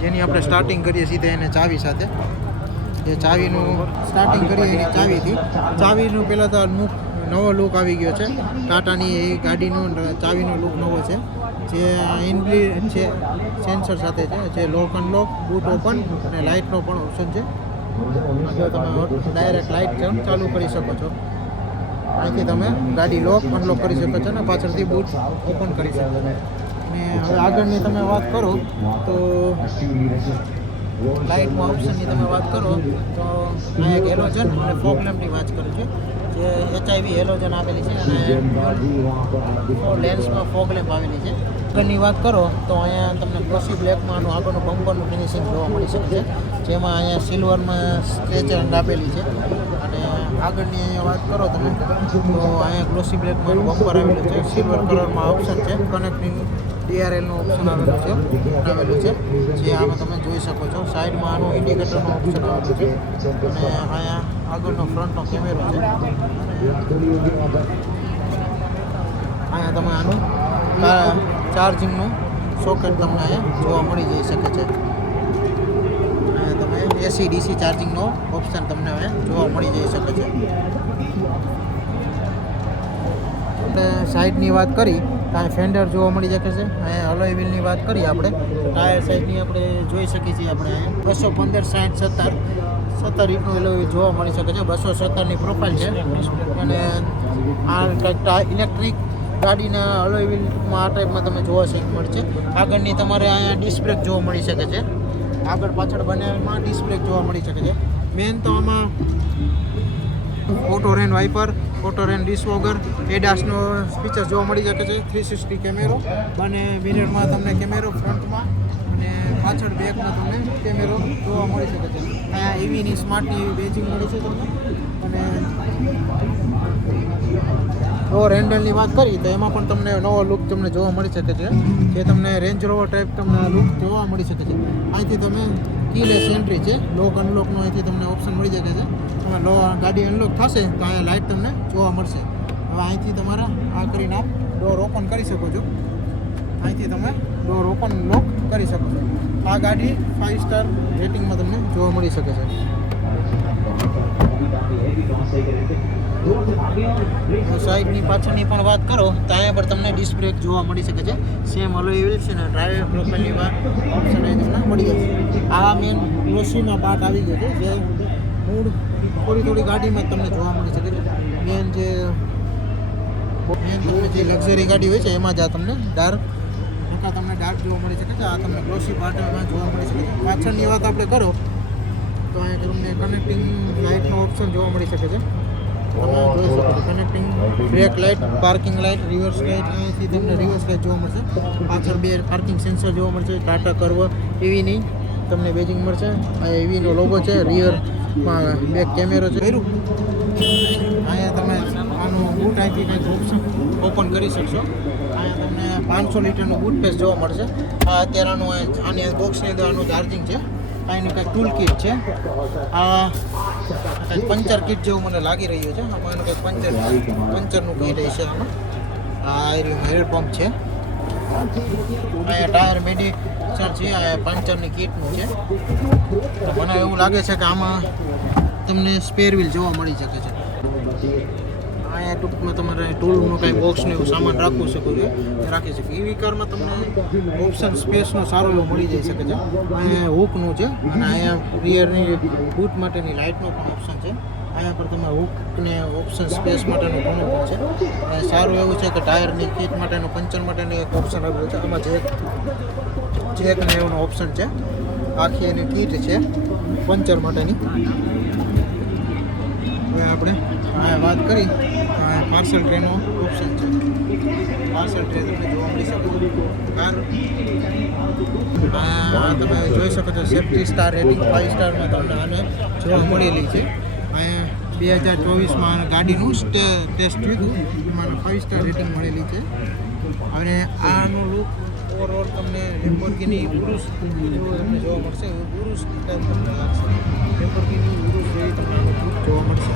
જેની આપણે સ્ટાર્ટિંગ કરીએ સીધા એને ચાવી સાથે. એ ચાવીનું સ્ટાર્ટિંગ કરીએ એની ચાવીથી. ચાવીનું પહેલાં તો નવો લુક આવી ગયો છે ટાટાની. એ ગાડીનો ચાવીનો લુક નવો છે, જે ઇનબિલ્ટ છે, સેન્સર સાથે છે, જે લોક અનલોક, બૂટ ઓપન અને લાઇટનો પણ ઓપ્શન છે. જો તમે ડાયરેક્ટ લાઇટ ચાલુ કરી શકો છો. અહીંથી તમે ગાડી લોક અનલોક કરી શકો છો અને પાછળથી બૂટ ઓપન કરી શકો છો. અને હવે આગળની તમે વાત કરો તો લાઇટમાં ઓપ્શનની તમે વાત કરો તો આ એક હેલોજન અને ફોગ લેમ્પની વાત કરું છું, જે HIV હેલોજન આપેલી છે અને લેન્સમાં ફોગ લેમ્પ આવેલી છે. આગળની વાત કરો તો અહીંયા તમને ગ્લોસી બ્લેકમાં આનું આગળનું બમ્પરનું ફિનિશિંગ જોવા મળી શકે છે, જેમાં અહીંયા સિલ્વરમાં સ્ક્રેચ એન્ડ આપેલી છે. અને આગળની અહીંયા વાત કરો તમે તો અહીંયા ગ્લોસી બ્લેકમાં બમ્પર આવેલું છે, સિલ્વર કલરમાં ઓપ્શન છે, કનેક્ટિંગ DRLનું ઓપ્શન આવેલું છે, જે આમાં તમે જોઈ શકો છો. સાઈડમાં આનું ઇન્ડિકેટરનું ઓપ્શન આવેલું છે અને અહીંયા આગળનો ફ્રન્ટનો કેમેરો છે. અહીંયા તમે આનું ચાર્જિંગનું સોકેટ તમને અહીંયા જોવા મળી જઈ શકે છે. અહીંયા તમે AC DC ચાર્જિંગનો ઓપ્શન તમને અહીંયા જોવા મળી જઈ શકે છે. આપણે સાઈડની વાત કરી ત્યાં ફેન્ડર જોવા મળી શકે છે. અહીંયા અલોય વ્હીલની વાત કરીએ આપણે ટાયર સાઈડની આપણે જોઈ શકીએ છીએ. આપણે 215 60 70 ઇંચનું એલોય જોવા મળી શકે છે. 217ની પ્રોફાઇલ છે અને આ કંઈક ઇલેક્ટ્રિક ગાડીના અલોય વ્હીલમાં આ ટાઈપમાં તમે જોવા મળશે. આગળની તમારે અહીંયા ડિસ્ક બ્રેક જોવા મળી શકે છે. આગળ પાછળ બંનેમાં ડિસ્ક બ્રેક જોવા મળી શકે છે. મેન તો આમાં ઓટો રેન વાઇપર, ઓટો રેન ડિસવોગર, એડાસનો ફીચર જોવા મળી શકે છે. 360 કેમેરો, બંને મિરરમાં તમને કેમેરો ફ્રન્ટમાં અને પાછળ બેકમાં તમને કેમેરો જોવા મળી શકે છે. અહીંયા EVની સ્માર્ટની બેજિંગ મળી છે તમને. અને ડોર હેન્ડલની વાત કરી તો એમાં પણ તમને નવો લુક તમને જોવા મળી શકે છે, જે તમને રેન્જ રોવર ટાઈપ તમને લુક જોવા મળી શકે છે. અહીંથી તમે કીલેસ એન્ટ્રી છે, લોક અનલોકનો અહીંથી તમને ઓપ્શન મળી શકે છે. તમે ગાડી અનલોક થશે તો અહીંયા લાઇટ તમને જોવા મળશે. હવે અહીંથી તમારા આ કરીને આપ ડોર ઓપન કરી શકો છો. અહીંથી તમે ડોર ઓપન લોક કરી શકો છો. આ ગાડી 5 સ્ટાર રેટિંગમાં તમને જોવા મળી શકે છે. સાઈડની પાછળની પણ વાત કરો તો અહીંયા પર તમને ડિસ્ક બ્રેક જોવા મળી શકે છે. સેમ અલોય વ્હીલ છે ને ડ્રાઈવર પ્રોફાઇલની વાત ઓપ્શન અહીં તમને મળી જશે. આ મેન ગ્લોસીનો પાર્ટ આવી ગયો છે, જે મૂળ થોડી ગાડીમાં તમને જોવા મળી શકે છે. મેન તમને જે લક્ઝરી ગાડી હોય છે એમાં જ આ તમને ડાર્ક જોવા મળી શકે છે. આ તમને ગ્લોસી પાર્ટ એમાં જોવા મળી શકે છે. પાછળની વાત આપણે કરો તો અહીંયા તમને કનેક્ટિંગ લાઇટનો ઓપ્શન જોવા મળી શકે છે. તમે જોઈ શકો છો connecting brake light, parking light, reverse light. અહીંથી તમને રિવર્સ લાઇટ જોવા મળશે. પાછળ 2 પાર્કિંગ સેન્સર જોવા મળશે. ટાટા કર્વ EVની તમને બેજિંગ મળશે. આ EVનો લોગો છે. રિયરમાં બેક કેમેરો છે. અહીંયા તમે આનું બૂટ અહીંથી કંઈક ઓપ્શન ઓપન કરી શકશો. અહીંયા તમને 500 લીટરનું બૂટ પેસ જોવા મળશે. આ અત્યારે આની બોક્સની અંદર આનું ચાર્જિંગ છે. અહીંનું કંઈક ટૂલ કિટ છે. આ કંઈક પંચર કિટ જેવું મને લાગી રહ્યું છે. આમાં એનું કંઈક પંચરનું કિટ હશે. આમાં આ હેડ પંપ છે. અહીંયા ટાયર મેડિચર છે. આ પંચરની કિટનું છે. તો મને એવું લાગે છે કે આમાં તમને સ્પેર વ્હીલ જોવા મળી શકે છે. અહીંયા ટૂંકમાં તમારે ટૂલનું કંઈ બોક્સનું એવું સામાન રાખવું શકો છો રાખી શકો. EV કારમાં તમને ઓપ્શન સ્પેસનો સારો એવો મળી જઈ શકે છે. અહીંયા હૂકનું છે અને અહીંયા રિયરની બૂટ માટેની લાઇટનો પણ ઓપ્શન છે. અહીંયા પર તમે હૂકને ઓપ્શન સ્પેસ માટેનું ઘણું પણ છે. સારું એવું છે કે ટાયરની કીટ માટેનું, પંચર માટેનું એક ઓપ્શન આવેલું છે. આમાં જેકને એનો ઓપ્શન છે. આખી એની કીટ છે પંચર માટેની. હવે આપણે વાત કરી પાર્સલ ટ્રેનો ઓપ્શન છે. પાર્સલ ટ્રે તમને જોવા મળી શકે. કાર તમે જોઈ શકો છો. સેફ્ટી સ્ટાર રેટિંગ 5 સ્ટારમાં તમને આને જોવા મળેલી છે. અહીંયા 2024માં ગાડીનું ટેસ્ટ થયું એમાં 5 સ્ટાર રેટિંગ મળેલી છે. અને આનું લુક ઓવરઓલ તમને લેમ્બોર્ગિની ઉરુસ જેવું તમને જોવા મળશે. ઉરુસ ટાઈપ તમને લાગશે. લેમ્બોર્ગિની ઉરુસ જેવી તમને આનું લુક જોવા મળશે.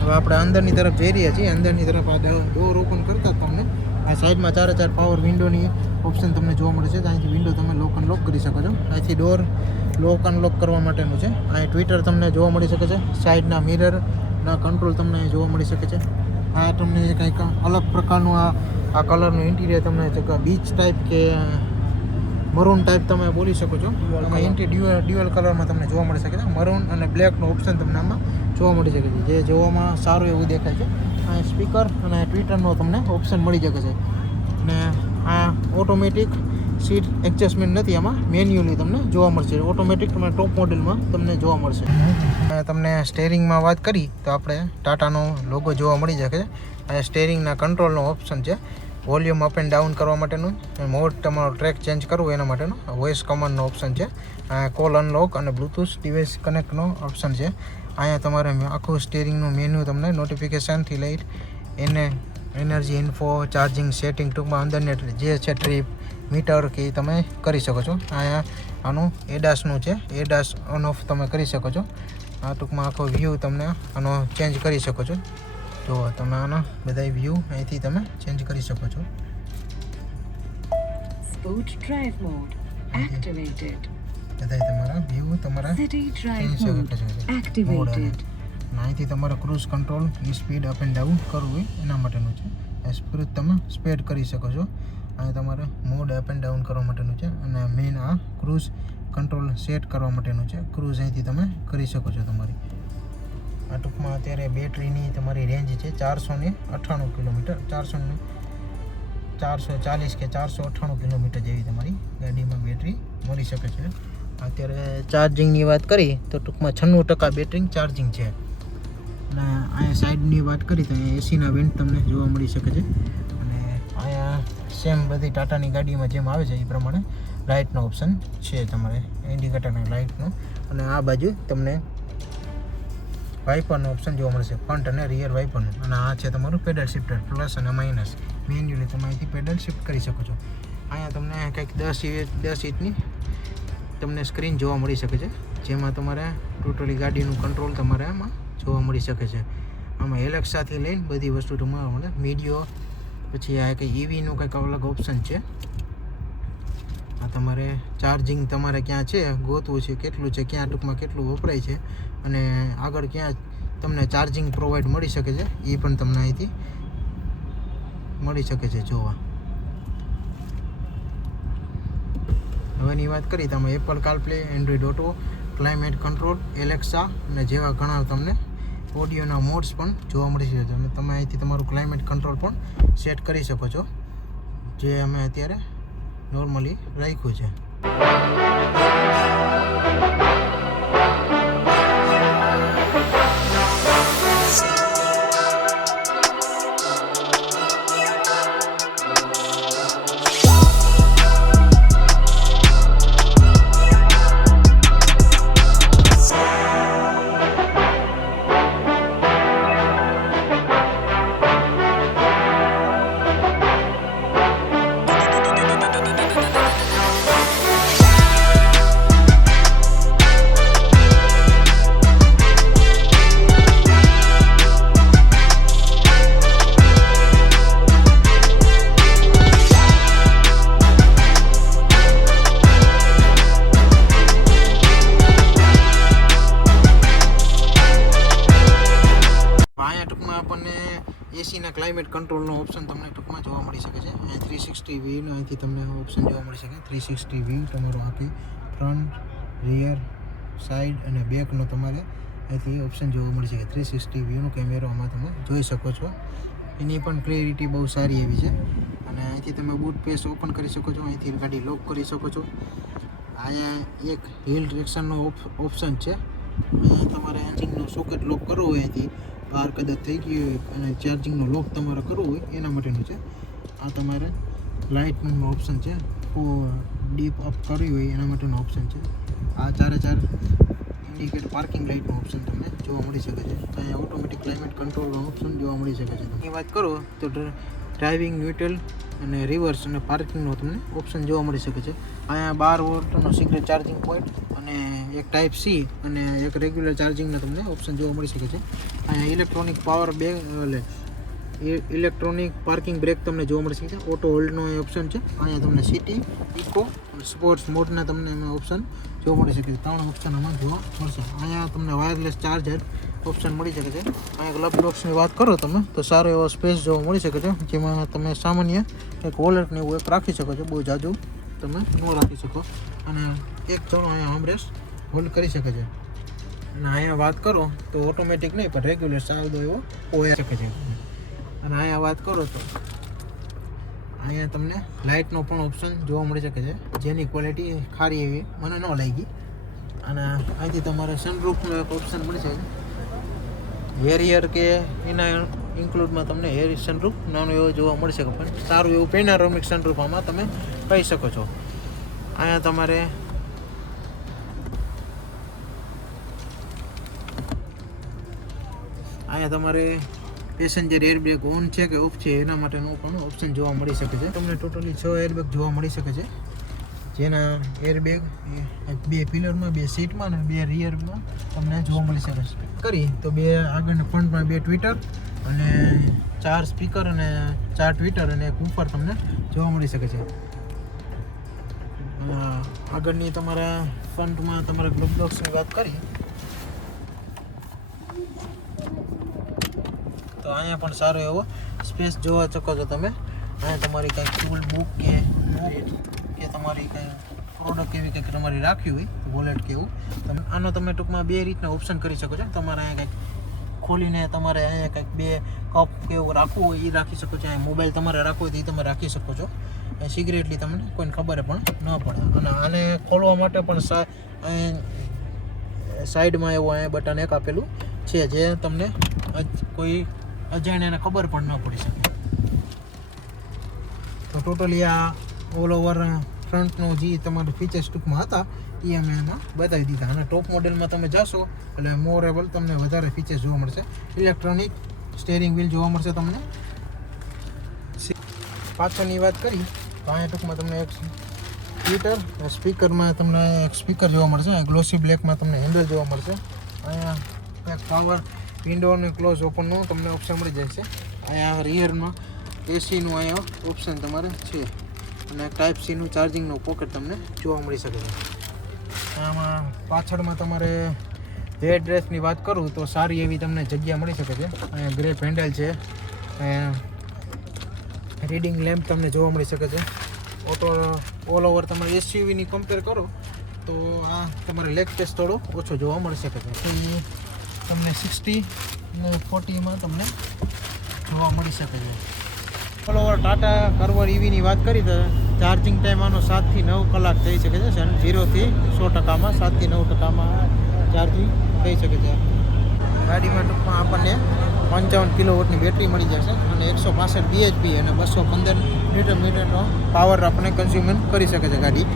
હવે આપણે અંદરની તરફ જઈ રહ્યા છીએ. અંદરની તરફ આ ડોર ઓપન કરતા તમને આ સાઈડમાં 4 પાવર વિન્ડોની ઓપ્શન તમને જોવા મળે છે. અહીંથી વિન્ડો તમે લોક અનલોક કરી શકો છો. અહીંથી ડોર લોક અનલોક કરવા માટેનું છે. અહીં ટ્વિટર તમને જોવા મળી શકે છે. સાઈડના મિરરના કંટ્રોલ તમને જોવા મળી શકે છે. આ તમને કંઈક અલગ પ્રકારનું આ કલરનું ઇન્ટિરિયર તમને બીચ ટાઈપ કે મરૂન ટાઈપ તમે બોલી શકો છો. આમાં ડ્યુઅલ કલરમાં તમને જોવા મળી શકે છે. મરૂન અને બ્લેકનો ઓપ્શન તમને આમાં જોવા મળી શકે છે, જે જોવામાં સારું એવું દેખાય છે. આ સ્પીકર અને ટ્વિટરનો તમને ઓપ્શન મળી શકે છે. અને આ ઓટોમેટિક સીટ એડજસ્ટમેન્ટ નથી, આમાં મેન્યુઅલી તમને જોવા મળશે. ઓટોમેટિક તમને ટોપ મોડેલમાં તમને જોવા મળશે. તમને સ્ટેરિંગમાં વાત કરી તો આપણે ટાટાનો લોગો જોવા મળી શકે છે. આ સ્ટેરિંગના કંટ્રોલનો ઓપ્શન છે. વોલ્યુમ અપ એન્ડ ડાઉન કરવા માટેનું, મોડ તમારો ટ્રેક ચેન્જ કરવું એના માટેનું વોઇસ કમાન્ડનો ઓપ્શન છે. કોલ અનલોક અને બ્લૂટૂથ ડિવાઇસ કનેક્ટનો ઓપ્શન છે. અહીંયા તમારે આખું સ્ટેરિંગનું મેન્યુ તમને નોટિફિકેશનથી લઈ એને એનર્જી ઇન્ફો, ચાર્જિંગ સેટિંગ, ટૂંકમાં અંદરને જે છે ટ્રીપ મીટર કે તમે કરી શકો છો. અહીંયા આનું એડાસનું છે, એડાસ ઓન ઓફ તમે કરી શકો છો. આ ટૂંકમાં આખો વ્યૂ તમને આનો ચેન્જ કરી શકો છો. તો તમે આના બધા વ્યૂ અહીંથી તમે ચેન્જ કરી શકો છો. Sport drive mode activated. બધા તમારા વ્યૂ તમારા City drive ચેન્જ mode કરી શકો છો. activated. અહીંથી તમારે ક્રૂઝ કંટ્રોલની સ્પીડ અપ એન્ડ ડાઉન કરવું હોય એના માટેનું છે. એ સ્પીડ તમે સ્પેડ કરી શકો છો. અહીં તમારે મોડ અપ એન્ડ ડાઉન કરવા માટેનું છે. અને મેઇન આ ક્રૂઝ કંટ્રોલ સેટ કરવા માટેનું છે. ક્રૂઝ અહીંથી તમે કરી શકો છો તમારી. આ ટૂંકમાં અત્યારે બેટરીની તમારી રેન્જ છે 498 કિલોમીટર, 440 કે 498 કિલોમીટર જેવી તમારી ગાડીમાં બેટરી મળી શકે છે. અત્યારે ચાર્જિંગની વાત કરી તો ટૂંકમાં 96% બેટરી ચાર્જિંગ છે. અને અહીંયા સાઈડની વાત કરી તો અહીંયા એસીના વેન્ટ તમને જોવા મળી શકે છે. અને અહીંયા સેમ બધી ટાટાની ગાડીમાં જેમ આવે છે એ પ્રમાણે લાઇટનો ઓપ્શન છે તમારે, ઇન્ડિકેટરના લાઇટનો. અને આ બાજુ તમને વાઇપરનો ઓપ્શન જોવા મળશે, ફ્રન્ટ અને રિયર વાઇપરનું. અને આ છે તમારું પેડલ શિફ્ટર, પ્લસ અને માઇનસ. મેન્યુઅલી તમે અહીંથી પેડલ શિફ્ટ કરી શકો છો. અહીંયા તમને કંઈક 10 ઇંચની તમને સ્ક્રીન જોવા મળી શકે છે, જેમાં તમારે ટોટલી ગાડીનું કંટ્રોલ તમારે આમાં જોવા મળી શકે છે. આમાં એલેક્સાથી લઈને બધી વસ્તુ તમારે મળે. મીડિયો પછી આ કંઈ ઈવીનું કંઈક અલગ ઓપ્શન છે. આ તમારે ચાર્જિંગ તમારે ક્યાં છે ગોતવું છે, કેટલું છે, ક્યાં ટૂંકમાં કેટલું વપરાય છે, અને આગળ ક્યાં તમને ચાર્જિંગ પ્રોવાઈડ મળી શકે છે એ પણ તમને અહીંથી મળી શકે છે જોવા. હવેની વાત કરી તો આમાં Apple કારપ્લે, Android auto, climate control, Alexa અને જેવા ઘણા તમને ઓડિયોના મોડ્સ પણ જોવા મળી શકે છે. અને તમે અહીંથી તમારું ક્લાઇમેટ કંટ્રોલ પણ સેટ કરી શકો છો, જે અમે અત્યારે નોર્મલી રાખ્યું છે. એસીના ક્લાઇમેટ કંટ્રોલનો ઓપ્શન તમને ટૂંકમાં જોવા મળી શકે છે. અહીંયા 360 વ્યૂનો અહીંથી તમને ઓપ્શન જોવા મળી શકે. 360 વ્યૂ તમારો આખી ફ્રન્ટ, રિયર, સાઈડ અને બેકનો તમારે અહીંથી ઓપ્શન જોવા મળી શકે. 360 વ્યૂનો કેમેરો આમાં તમે જોઈ શકો છો. એની પણ ક્લિયરિટી બહુ સારી એવી છે. અને અહીંથી તમે બૂટ પેસ ઓપન કરી શકો છો, અહીંથી ગાડી લોક કરી શકો છો. અહીંયા એક હિલ ટ્રેક્શનનો ઓપ્શન છે. અહીંયા તમારે ચાર્જિંગનો સોકેટ લોક કરવો હોય, અહીંથી બહાર કદાચ થઈ ગયું હોય અને ચાર્જિંગનો લોક તમારે કરવો હોય એના માટેનું છે. આ તમારે લાઇટનું ઓપ્શન છે, ડીપ અપ કરવી હોય એના માટેનો ઓપ્શન છે. આ 4 ઇન્ડિકેટ પાર્કિંગ લાઇટનો ઓપ્શન તમને જોવા મળી શકે છે. અહીંયા ઓટોમેટિક ક્લાઇમેટ કંટ્રોલનો ઓપ્શન જોવા મળી શકે છે. એ વાત કરો તો ડ્રાઇવિંગ, ન્યુટ્રલ અને રિવર્સ અને પાર્કિંગનો તમને ઓપ્શન જોવા મળી શકે છે. અહીંયા 12 વોલ્ટનો સિંગલ ચાર્જિંગ પોઈન્ટ અને એક ટાઈપ સી અને એક રેગ્યુલર ચાર્જિંગના તમને ઓપ્શન જોવા મળી શકે છે. અહીંયા ઇલેક્ટ્રોનિક પાવર બેંક એટલે ઇલેક્ટ્રોનિક પાર્કિંગ બ્રેક તમને જોવા મળશે છે. ઓટો હોલ્ડનો એ ઓપ્શન છે. અહીંયા તમને સિટી, ઇકો અને સ્પોર્ટ્સ મોડના તમને એમાં ઓપ્શન જોવા મળી શકે છે. 3 ઓપ્શન આમાં જોવા મળશે. અહીંયા તમને વાયરલેસ ચાર્જર ઓપ્શન મળી શકે છે. અહીંયા ગ્લવ બોક્સની વાત કરો તમે તો સારો એવો સ્પેસ જોવા મળી શકે છે, જેમાં તમે સામાન્ય એક વોલેટ ને એવું એક રાખી શકો છો. બહુ જાજુ તમે ન રાખી શકો અને એક જણો અહીંયા આમરેસ હોલ્ડ કરી શકે છે. અને અહીંયા વાત કરો તો ઓટોમેટિક નહીં પણ રેગ્યુલર સાવધો એવો હોઈ શકે છે. અને અહીંયા વાત કરો તો અહીંયા તમને લાઇટનો પણ ઓપ્શન જોવા મળી શકે છે, જેની ક્વોલિટી સારી એવી મને ન લાગી. અને અહીંથી તમારે સનરૂફનો એક ઓપ્શન મળી શકે છે. હેરિયર કે એના ઇન્ક્લુડમાં તમને હેર સનરૂફ નાનું એવું જોવા મળી શકે, પણ સારું એવું પેનારોમિક સનરૂફ આમાં તમે કહી શકો છો. અહીંયા તમારે પેસેન્જર એરબેગ ઓન છે કે ઓફ છે એના માટેનું પણ ઓપ્શન જોવા મળી શકે છે. તમને ટોટલી 6 એરબેગ જોવા મળી શકે છે, જેના એરબેગ 2 પિલરમાં, 2 સીટમાં અને 2 રિયરમાં તમને જોવા મળી શકે છે. કરી તો 2 આગળના ફ્રન્ટમાં 2 ટ્વિટર અને 4 સ્પીકર અને 4 ટ્વિટર અને એક ઉપર તમને જોવા મળી શકે છે. આગળની તમારા ફ્રન્ટમાં તમારે ગ્લવ બોક્સની વાત કરી તો અહીંયા પણ સારો એવો સ્પેસ જોવા શકો છો તમે. અહીંયા તમારી કંઈક ટૂલ બુક કે તમારી કંઈ પ્રોડક્ટ એવી કંઈક તમારી રાખવી હોય વોલેટ કે એવું, તમે આનો તમે ટૂંકમાં 2 રીતના ઓપ્શન કરી શકો છો. તમારે અહીંયા કંઈક ખોલીને તમારે અહીંયા કંઈક 2 કપ કે એવું રાખવું હોય એ રાખી શકો છો. અહીંયા મોબાઈલ તમારે રાખવો હોય તો એ તમે રાખી શકો છો. સિગરેટલી તમને કોઈને ખબર પણ ન પડે. અને આને ખોલવા માટે પણ સાઈડમાં એવું અહીંયા બટન એક આપેલું છે, જે તમને કોઈ અજાણ્યાને ખબર પણ ન પડી શકે. તો ટોટલી આ ઓલ ઓવર ફ્રન્ટનો જે તમારે ફીચર્સ ટૂંકમાં હતા એ અમે એમાં બતાવી દીધા. અને ટોપ મોડેલમાં તમે જશો એટલે મોરેબલ તમને વધારે ફીચર્સ જોવા મળશે. ઇલેક્ટ્રોનિક સ્ટેરિંગ વ્હીલ જોવા મળશે તમને. પાછળની વાત કરી તો અહીંયા ટૂંકમાં તમને એક ટ્વિટર, સ્પીકરમાં તમને એક સ્પીકર જોવા મળશે. ગ્લોસી બ્લેકમાં તમને હેન્ડલ જોવા મળશે. અહીંયા એક પાવર વિન્ડો અને ક્લોઝ ઓપનનું તમને ઓપ્શન મળી જાય છે. અહીંયા રિયરમાં એસીનું અહીંયા ઓપ્શન તમારે છે અને ટાઈપ સીનું ચાર્જિંગનું પોકેટ તમને જોવા મળી શકે છે. આમાં પાછળમાં તમારે હેડ રેસ્ટની વાત કરું તો સારી એવી તમને જગ્યા મળી શકે છે. અહીંયા ગ્રેપ હેન્ડલ છે, રીડિંગ લેમ્પ તમને જોવા મળી શકે છે. ઓલ ઓવર તમારે એસયુવીની કમ્પેર કરો તો આ તમારે લેગ સ્પેસ થોડો ઓછો જોવા મળી શકે છે. તમને 60 ને 40માં તમને જોવા મળી શકે છે. ઓલ ઓવર ટાટા કર્વર EVની વાત કરી તો ચાર્જિંગ ટાઈમ આનો 7 થી 9 કલાક થઈ શકે છે. 0 થી 100%માં 7 થી 9%માં ચાર્જિંગ થઈ શકે છે. ગાડીમાં ટૂંકમાં આપણને 55 કિલોવોટની બેટરી મળી જશે અને 165 bhp અને 215 ન્યૂટન મીટરનો પાવર આપણે કન્ઝ્યુમ કરી શકે છે ગાડી.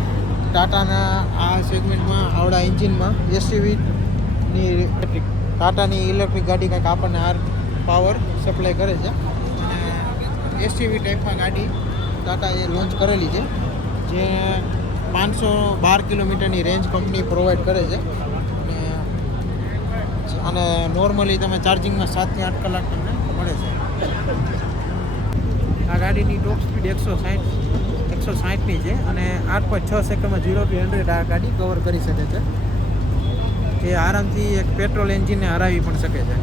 ટાટાના આ સેગમેન્ટમાં આવડા એન્જિનમાં એસયુવીની ટાટાની ઇલેક્ટ્રિક ગાડી કંઈક આપણને આ પાવર સપ્લાય કરે છે. અને એસયુવી ટાઈપમાં ગાડી ટાટાએ લોન્ચ કરેલી છે, જે 512 કિલોમીટરની રેન્જ કંપની પ્રોવાઈડ કરે છે. અને નોર્મલી તમે ચાર્જિંગમાં 7 થી 8 કલાક તમને મળે છે. આ ગાડીની ટોપ સ્પીડ 160ની છે અને 8.6 સેકન્ડમાં 0 થી 100 આ ગાડી કવર કરી શકે છે, જે આરામથી એક પેટ્રોલ એન્જિનને હરાવી પણ શકે છે.